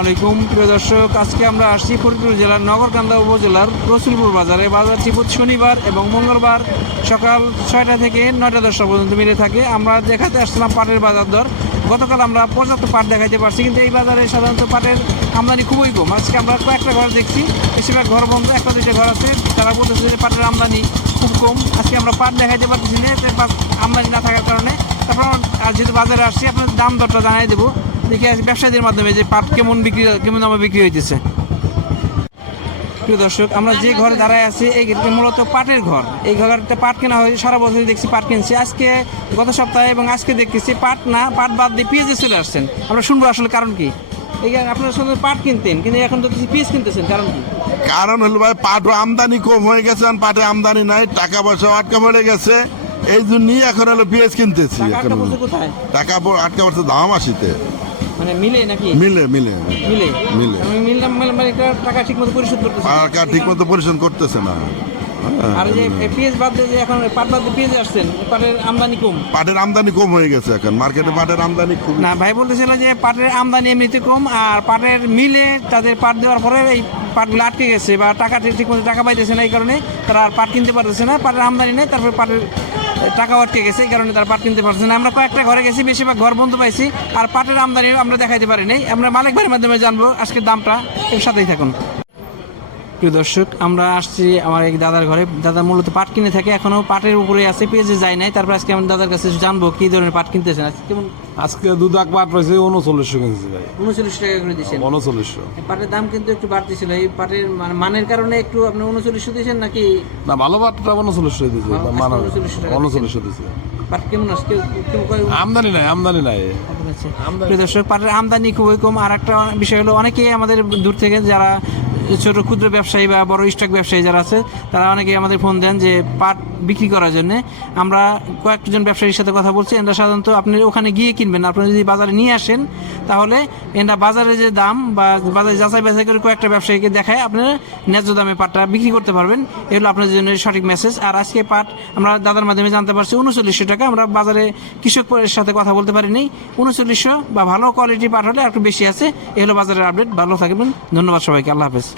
আলাইকুম প্রিয় দর্শক, আজকে আমরা আসছি ফরিদপুর জেলার নগরকান্দা উপজেলার রসুলপুর বাজারে। বাজারটি প্রতি শনিবার এবং মঙ্গলবার সকাল 6টা থেকে 9টা 10টা পর্যন্ত মিলে থাকে। আমরা দেখাতে আসছিলাম পাটের বাজার দর। গতকাল আমরা পর্যাপ্ত পাট দেখাতে পারছি, কিন্তু এই বাজারে সাধারণত পাটের আমদানি খুবই কম। আজকে আমরা কয়েকটা ঘর দেখছি, বেশিরভাগ ঘর বন্ধ, একটা দুইটা ঘর আছে, তারা বলতেছে যে পাটের আমদানি খুব কম। আজকে আমরা পাট দেখাইতে পারতেছি না, আমদানি না থাকার কারণে। তারপর যেহেতু বাজারে আসছি, আপনার দাম দরটা জানাই দেবো। দেখি ব্যবসায়ীদের মাধ্যমে যে পাট কেমন দামে বিক্রি হইতেছে। প্রিয় দর্শক, আমরা যে ঘরে দাঁড়ায় আছি এই মূলত পাটের ঘর। এই ঘরটা পাট কেনা হয়েছে, সারা বছরই দেখছি পাট কিনছি। আজকে গত সপ্তাহে এবং আজকে দেখতেছি পাট না, পাট বাদ দিয়ে পেঁয়াজে চলে আসছেন। আমরা শুনবো আসলে কারণ কি। এই আপনারা শুধু পাট কিনতেন, কিন্তু এখন তো কিছু পেঁয়াজ কিনতেছেন, কারণ কি? কারণ হলো ভাই, পাট আমদানি কম হয়ে গেছে, পাটে আমদানি নাই, টাকা পয়সা আটকা পড়ে গেছে, এই জন্যই এখন হলো পেঁয়াজ কিনতেছি। কোথায় টাকা আটকা পড়ছে ধাম আসিতে, মানে মিলে নাকি? মিলে মিলে মিলে মিলে টাকা ঠিক মতো পরিশোধ করতেছে, টাকা ঠিক মতো পরিশোধ করতেছে না। আর যে পেঁয়াজ বাদ দিয়ে যে এখন পাট বাদ দিয়ে পেঁয়াজ আসছেন, পাটের আমদানি কম। পাটের আমদানি কম হয়ে গেছে, এখন মার্কেটে পাটের আমদানি খুব না। ভাই বলতেছিল যে পাটের আমদানি এমনিতে কম, আর পাটের মিলে তাদের পাট দেওয়ার পরে এই পাটগুলো আটকে গেছে বা টাকা ঠিক মতো টাকা পাইতেছে না, এই কারণে তারা আর পাট কিনতে পারতেছে না। পাটের আমদানি নেই, তারপরে পাটের টাকাও আটকে গেছে, এই কারণে তারা পাট কিনতে পারছে না। আমরা কয়েকটা ঘরে গেছি, বেশিরভাগ ঘর বন্ধ পাইছি, আর পাটের আমদানি আমরা দেখাইতে পারি নাই। আমরা মালিক ভাইয়ের মাধ্যমে জানবো আজকের দামটা, এর সাথেই থাকুন। প্রিয় দর্শক, আমরা আসছি আমার এক দাদার ঘরে। দাদা মূলত পাট কিনে থাকে, এখনো পাটের উপরে আছে, পেঁয়াজে যায় নাই। তারপর আজকে আমার দাদার কাছে জানবো কি ধরনের পাট কিনতেছেন। আজকে কেমন? আজকে 2 দাগ পাট রয়েছে 3900 কিনছি ভাই। 39 টাকা করে দিচ্ছেন? 3900। পাটের দাম কিন্তু একটু বাড়তি ছিল, এই পাটের মানের কারণে একটু আপনি 39 দিয়েছেন নাকি? না, ভালো পাটটা 3900 দিয়েছে, মানে 3900 দিয়েছে। পাট কেমন আসছে? আমদানি নাই। প্রিয় দর্শক, পাটের আমদানি খুবই কম। আর একটা বিষয় হলো, অনেকেই আমাদের দূর থেকে যারা ছোট ক্ষুদ্র ব্যবসায়ী বা বড় স্টক ব্যবসায়ী যারা আছে, তারা অনেকেই আমাদের ফোন দেন যে পাট বিক্রি করার জন্য। আমরা কয়েকজন ব্যবসায়ীর সাথে কথা বলছি। এটা সাধারণত আপনি ওখানে গিয়ে কিনবেন। আপনি যদি বাজারে নিয়ে আসেন, তাহলে এটা বাজারে যে দাম বা বাজারে যাচাই বাছাই করে কয়েকটা ব্যবসায়ীকে দেখায় আপনারা ন্যায্য দামে পাটটা বিক্রি করতে পারবেন। এগুলো আপনাদের জন্য সঠিক মেসেজ। আর আজকে পাট আমরা দাদার মাধ্যমে জানতে পারছি 3900 টাকা। আমরা বাজারে কৃষকের সাথে কথা বলতে পারিনি। 3900 বা ভালো কোয়ালিটির পাট হলে একটু বেশি আছে। এ হলো বাজারের আপডেট। ভালো থাকবেন, ধন্যবাদ সবাইকে, আল্লাহ হাফেজ।